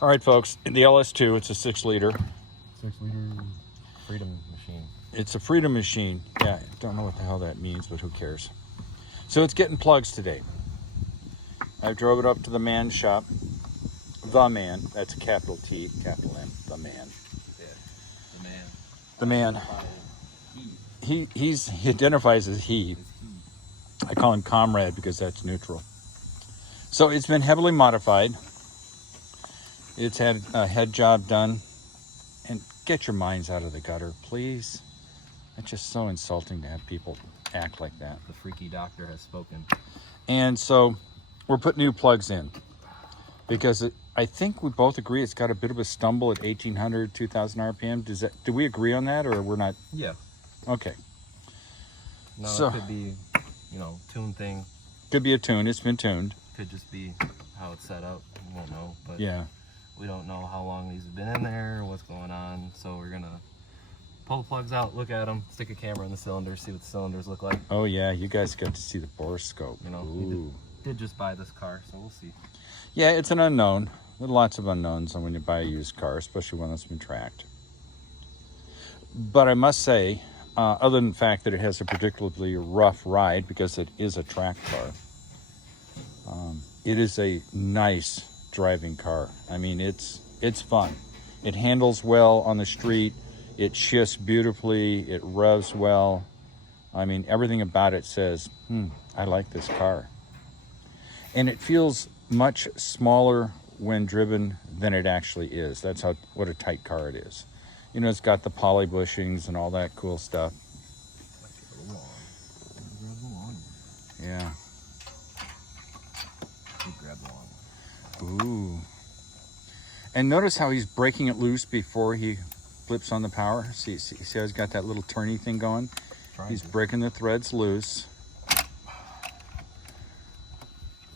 All right, folks, the LS2, it's a 6-liter. 6-liter freedom machine. It's a freedom machine. Yeah, I don't know what the hell that means, but who cares? So it's getting plugs today. I drove it up to the man shop. The man, that's a capital T, capital M, the man. Yeah, the man. The man. He identifies as he. I call him comrade because that's neutral. So it's been heavily modified. It's had a head job done. And get your minds out of the gutter, please. It's just so insulting to have people act like that. The freaky doctor has spoken. And so we're putting new plugs in because I think we both agree it's got a bit of a stumble at 1800, 2000 RPM. Do we agree on that, or we're not? Yeah. Okay. No, so, it could be, tune thing. Could be a tune. It's been tuned. Could just be how it's set up. We won't know. But yeah. We don't know how long these have been in there, what's going on. So we're going to pull the plugs out, look at them, stick a camera in the cylinders, see what the cylinders look like. Oh, yeah. You guys got to see the Boroscope. We did just buy this car, so we'll see. Yeah, it's an unknown. There are lots of unknowns when you buy a used car, especially one that's been tracked. But I must say, other than the fact that it has a particularly rough ride because it is a track car, it is a nice driving car. I mean, it's fun. It handles well on the street. It shifts beautifully. It revs well. I mean, everything about it says, I like this car. And it feels much smaller when driven than it actually is. That's what a tight car it is. It's got the poly bushings and all that cool stuff. Yeah. Ooh. And notice how he's breaking it loose before he flips on the power. See how he's got that little turny thing going? He's breaking the threads loose.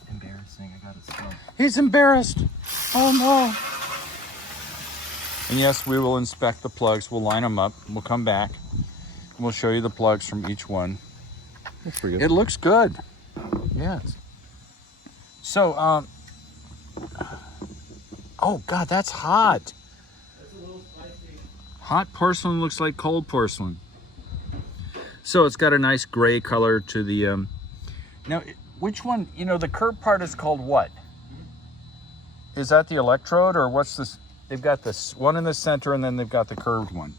Embarrassing, I got it still. He's embarrassed. Oh no. And yes, we will inspect the plugs. We'll line them up. We'll come back. And we'll show you the plugs from each one. That's pretty good. It looks good. Yes. So, oh God, that's hot. That's a little spicy. Hot porcelain looks like cold porcelain. So it's got a nice gray color to the, now, which one, the curved part is called what? Is that the electrode, or what's this? They've got this one in the center and then they've got the curved one.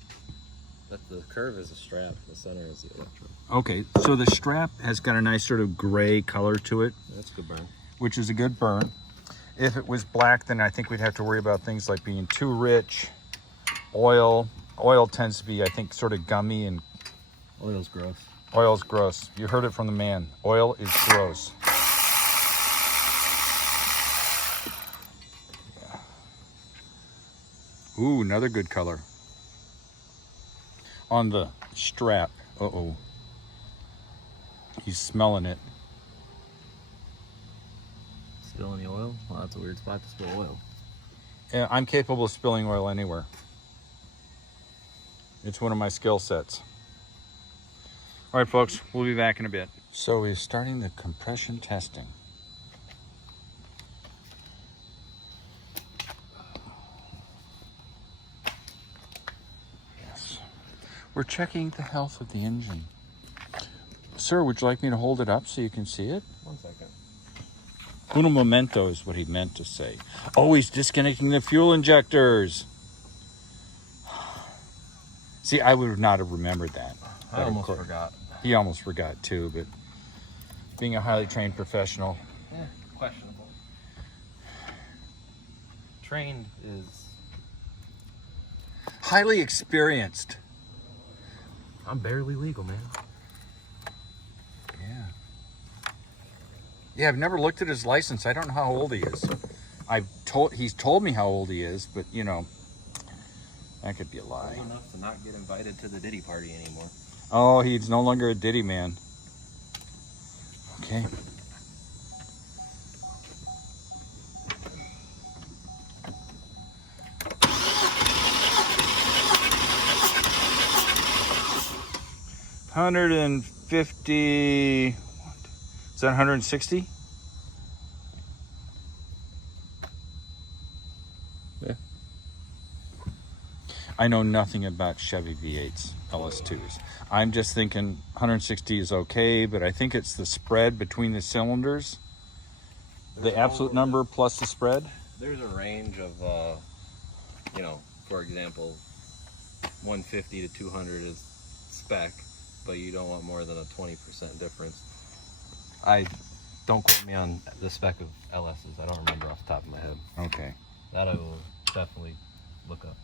The curve is a strap, the center is the electrode. Okay, so the strap has got a nice sort of gray color to it. That's a good burn. Which is a good burn. If it was black, then I think we'd have to worry about things like being too rich. Oil tends to be, I think, sort of gummy, and oil's gross. Oil's gross. You heard it from the man. Oil is gross. Ooh, another good color. On the strap. Uh-oh. He's smelling it. Spilling the oil? Well, that's a weird spot to spill oil. Yeah, I'm capable of spilling oil anywhere. It's one of my skill sets. All right, folks, we'll be back in a bit. So we're starting the compression testing. Yes. We're checking the health of the engine. Sir, would you like me to hold it up so you can see it? 1 second. Uno momento is what he meant to say. Oh, he's disconnecting the fuel injectors. See, I would not have remembered that. I almost forgot. He almost forgot too, but being a highly trained professional. Yeah, questionable. Trained is... highly experienced. I'm barely legal, man. Yeah. Yeah, I've never looked at his license. I don't know how old he is. He's told me how old he is, but that could be a lie. Old enough to not get invited to the Diddy party anymore. Oh, he's no longer a Diddy man. Okay. $150. Is that 160? Yeah. I know nothing about Chevy V8s, LS2s. I'm just thinking 160 is okay, but I think it's the spread between the cylinders. The absolute number plus the spread? There's a range of, you know, for example, 150 to 200 is spec, but you don't want more than a 20% difference. Don't quote me on the spec of LSs. I don't remember off the top of my head. Okay. That I will definitely look up.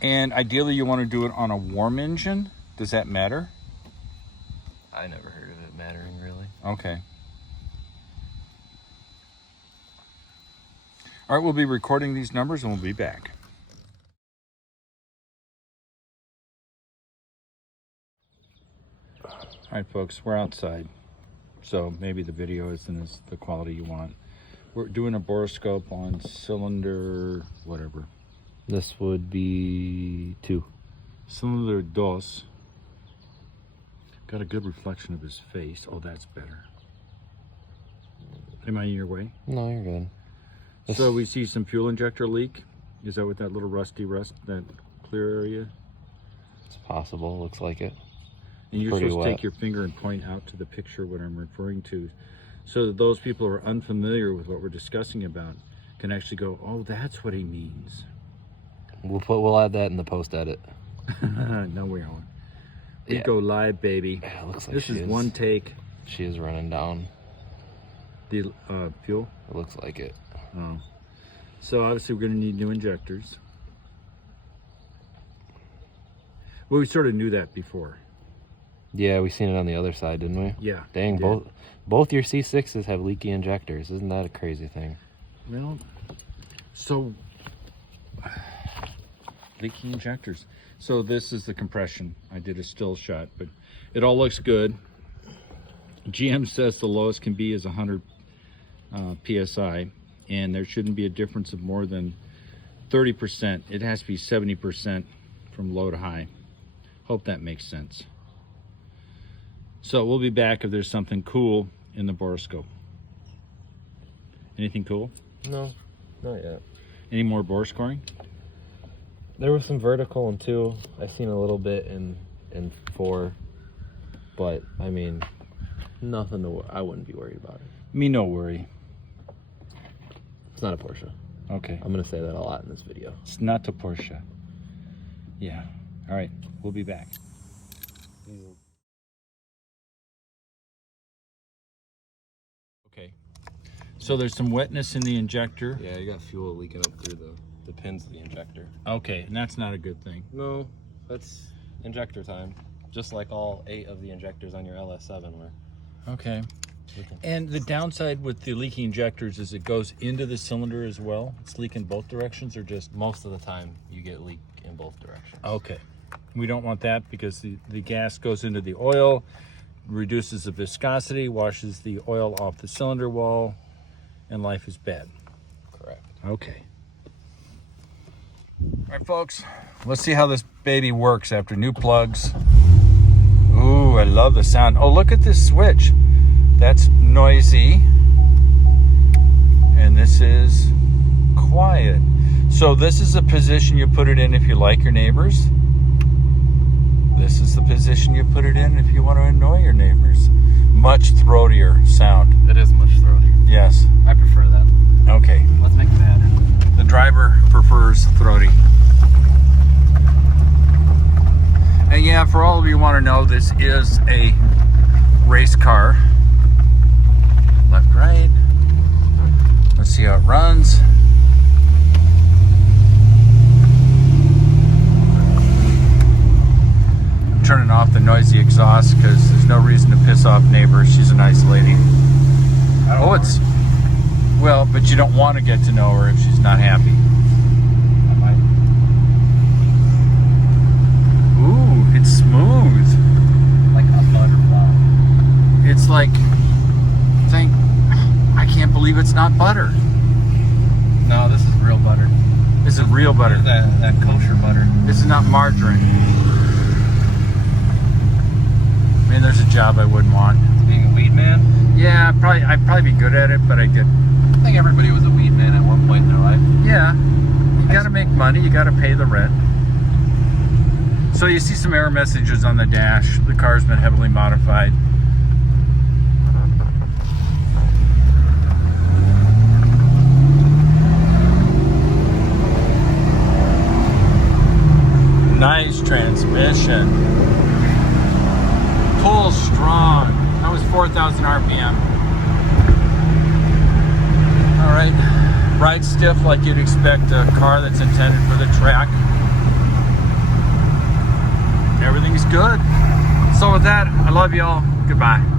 And ideally you want to do it on a warm engine? Does that matter? I never heard of it mattering, really. Okay. All right, we'll be recording these numbers and we'll be back. All right, folks, we're outside, so maybe the video isn't as the quality you want. We're doing a boroscope on cylinder whatever. This would be 2. Cylinder dos. Got a good reflection of his face. Oh, that's better. Am I in your way? No, you're good. So we see some fuel injector leak. Is that what that little that clear area? It's possible. Looks like it. And you're Pretty supposed to wet. take your finger and point out to the picture what I'm referring to, so that those people who are unfamiliar with what we're discussing about can actually go, oh, that's what he means. We'll add that in the post edit. No, we won't. We go live, baby. Yeah, it looks like this is one take. She is running down. The fuel? It looks like it. Oh. So obviously we're going to need new injectors. Well, we sort of knew that before. Yeah, we seen it on the other side, didn't we? Yeah. Dang, both your C6s have leaky injectors. Isn't that a crazy thing? Well, so leaky injectors. So this is the compression. I did a still shot, but it all looks good. GM says the lowest can be is 100 PSI, and there shouldn't be a difference of more than 30%. It has to be 70% from low to high. Hope that makes sense. So we'll be back if there's something cool in the boroscope. Anything cool? No, not yet. Any more bore scoring? There was some vertical in 2. I've seen a little bit in 4, but I mean, nothing to. I wouldn't be worried about it. Me no worry. It's not a Porsche. Okay. I'm gonna say that a lot in this video. It's not a Porsche. Yeah. All right. We'll be back. Okay. So there's some wetness in the injector. Yeah, you got fuel leaking up through the pins of the injector. Okay, and that's not a good thing. No, that's injector time. Just like all 8 of the injectors on your LS7 were. Okay. And the downside with the leaky injectors is it goes into the cylinder as well? It's leaking both directions or just... Most of the time you get leak in both directions. Okay. We don't want that because the gas goes into the oil, reduces the viscosity, washes the oil off the cylinder wall, and life is bad. Correct. Okay. All right, folks, let's see how this baby works after new plugs. Ooh, I love the sound. Oh, look at this switch. That's noisy. And this is quiet. So this is the position you put it in if you like your neighbors. This is the position you put it in if you want to annoy your neighbors. Much throatier sound. It is much throatier. Yes. I prefer that. Okay. Let's make it better. The driver prefers throaty. And yeah, for all of you who want to know, this is a race car. Left, right. Let's see how it runs. I'm turning off the noisy exhaust because there's no reason to piss off neighbors. She's a nice lady. Oh, it's... Well, but you don't want to get to know her if she's not happy. Ooh, it's smooth. Like a butterfly. It's like, I can't believe it's not butter. No, this is real butter. This is real butter. That kosher butter. This is not margarine. I mean, there's a job I wouldn't want. Being a weed man? Yeah, I'd probably be good at it, but I think everybody was a weed man at one point in their life. Yeah. got to make money. You got to pay the rent. So you see some error messages on the dash. The car's been heavily modified. Nice transmission. Pulls strong. That was 4,000 RPM. All right, ride stiff like you'd expect a car that's intended for the track. Everything's good. So with that, I love y'all. Goodbye.